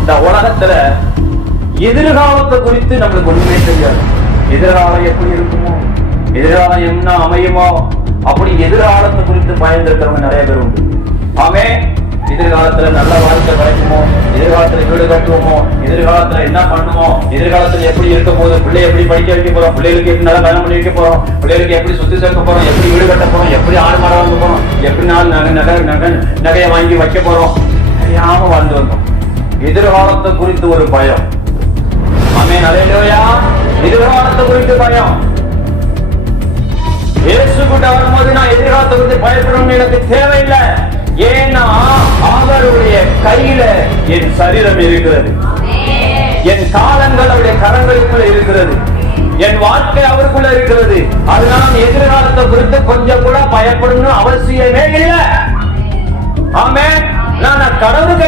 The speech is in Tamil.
இந்த உலகத்துல எதிர்காலத்தை குறித்து நம்மளுக்கு ஒண்ணுமே தெரியாது. எதிர்காலம் எப்படி இருக்குமோ, எதிர்காலம் என்ன அமையுமோ, அப்படி எதிர்காலத்தை குறித்து பயந்துருக்கிறவங்க நிறைய பேர் உண்டு. ஆமே, எதிர்காலத்துல நல்ல வாழ்க்கை கிடைக்குமோ, எதிர்காலத்துல வீடு கட்டுவோமோ, எதிர்காலத்துல என்ன பண்ணுமோ, எதிர்காலத்துல எப்படி இருக்க போது, பிள்ளை எப்படி படிக்க வைக்க போறோம், பிள்ளைகளுக்கு எப்படி நல்லா வேலை பண்ணி வைக்க போறோம், பிள்ளைகளுக்கு எப்படி சொத்து சேர்க்க போறோம், எப்படி வீடு கட்ட போறோம், எப்படி ஆடு மாட வாங்க போறோம், எப்படி நகையை வாங்கி வைக்க போறோம், தெரியாம வாழ்ந்து வந்தோம். எதிர்காலத்தை குறித்து ஒரு பயம். ஆமென், அல்லேலூயா. எதிர்காலத்தை குறித்து பயம். இயேசு கிட்ட வரும்போது நான் எதிர்காலத்தை குறித்து பயப்படணும்னு எனக்கு தேவையில்லை. ஏன்னா அவருடைய கையில என் சரீரம் இருக்கிறது, என் காலங்கள் அவருடைய கரங்களுக்குள்ள இருக்கிறது, என் வாழ்க்கை அவருக்குள்ள இருக்கிறது. அதனால எதிர்காலத்தை குறித்து கொஞ்சம் கூட பயப்படணும் அவசியமே இல்லை. ஆமென். நான் கடவுள்